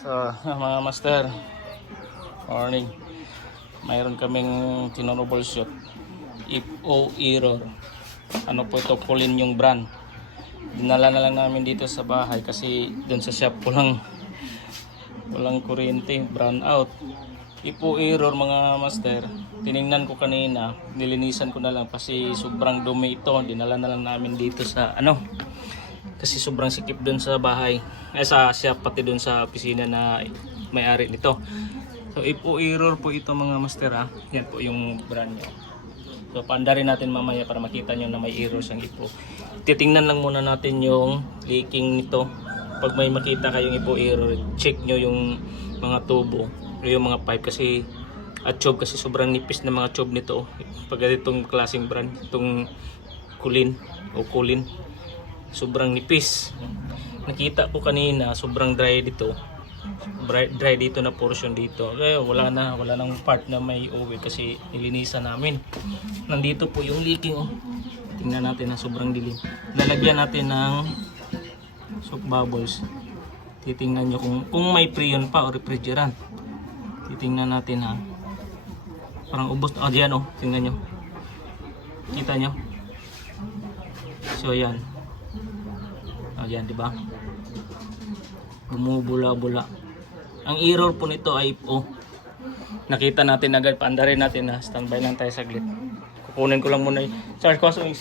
So, mga master, morning. Mayroon kaming tinouble-shoot. IFO error. Ano po ito? Pulin yung brand. Dinala na lang namin dito sa bahay kasi dun sa shop walang kuryente, brand out. IFO error mga master. Tiningnan ko kanina, nilinisan ko na lang kasi sobrang dumi ito. Dinala na lang namin dito sa kasi sobrang sikip dun sa bahay, sa shop, pati dun sa opisina na may-ari nito. So IFO error po ito mga master ha. Yan po yung brand nyo. So paandarin natin mamaya para makita nyo na may error siyang IFO. Titingnan lang muna natin yung leaking nito. Pag may makita kayong IFO error, check nyo yung mga tubo o yung mga pipe kasi at tube, kasi sobrang nipis na mga tube nito. Pag itong klaseng brand, itong kulin, sobrang nipis. Nakita ko kanina sobrang dry dito, dry dito na portion dito. Wala nang part na may uwi kasi nilinisan namin. Nandito po yung leaking tingnan natin na sobrang dilim. Lalagyan natin ng soap bubbles. Titingnan nyo kung may freon pa o refrigerant. Titingnan natin ha. Parang ubos. Diyan tingnan nyo, kita nyo. So yan. Ayan, di ba? Bumubula-bula. Ang error po nito ay nakita natin agad, paandarin natin na standby lang tayo saglit. Kukunin ko lang muna yung charge ko yung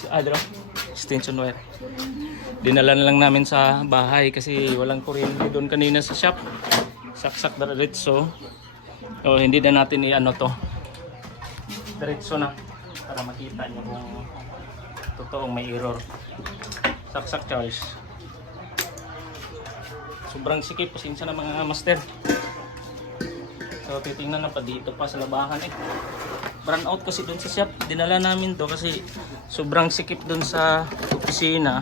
extension wire. Dinala na lang namin sa bahay kasi walang kuryente doon kanina sa shop. Saksak diretso. So hindi na natin to. Diretso na para makita niyo kung totoong may error. Saksak charge. Sobrang sikip, pasensya na mga master. So titingnan na pa dito pa sa labahan Brand out kasi dun sa shop. Dinala namin to kasi sobrang sikip dun sa opisina.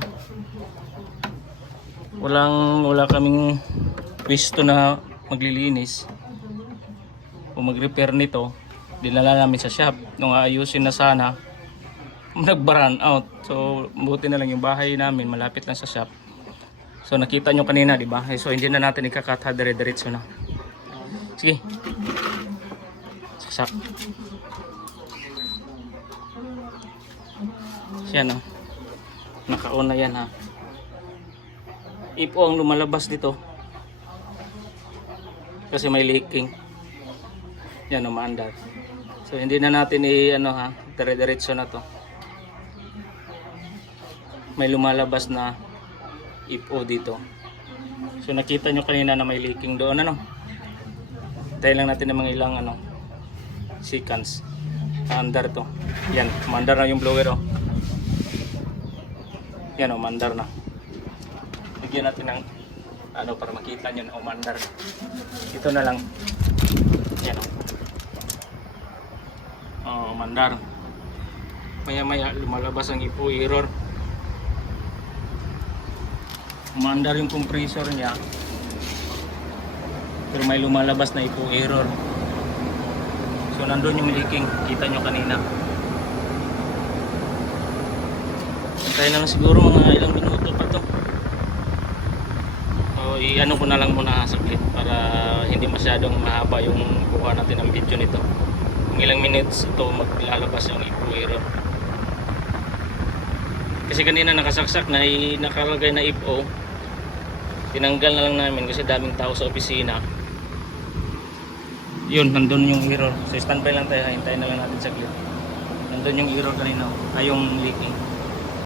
Wala kaming pwesto na maglilinis o mag-repair nito. Dinala namin sa shop. Nung ayusin na sana, nag-brand out. So buti na lang yung bahay namin malapit lang sa shop. So nakita nyo kanina, di ba? So hindi na natin ikakat, dire-diretso na. Sige. Saksak. Yan naka-on na yan ha. IFO ang lumalabas dito kasi may leaking. Yan umaandar. So hindi na natin dire-diretso na to. May lumalabas na IFO dito. So nakita nyo kanina na may leaking doon Tayo lang natin ng mga ilang seconds. Mandar to. Yan, mandar na yung blower Yan mandar na. Bigyan natin ng para makita nyo na mandar. Ito na lang. Yan mandar. Maya lumalabas ang IFO error. Umandar yung compressor niya pero may lumalabas na IFO error. So nandun yung leaking, kita nyo kanina. Kaya na lang siguro mga ilang minuto pa to. So ko na lang muna saglit para hindi masyadong mahaba yung kuha natin ng video nito. Kung ilang minutes ito maglalabas yung IFO error. Kasi kanina nakasaksak na nakalagay na IFO. Tinanggal na lang namin kasi daming tao sa opisina. Yun, nandun yung error. So standby lang tayo, hintayin na lang natin saglit. Nandun yung error kanina, yung leaking.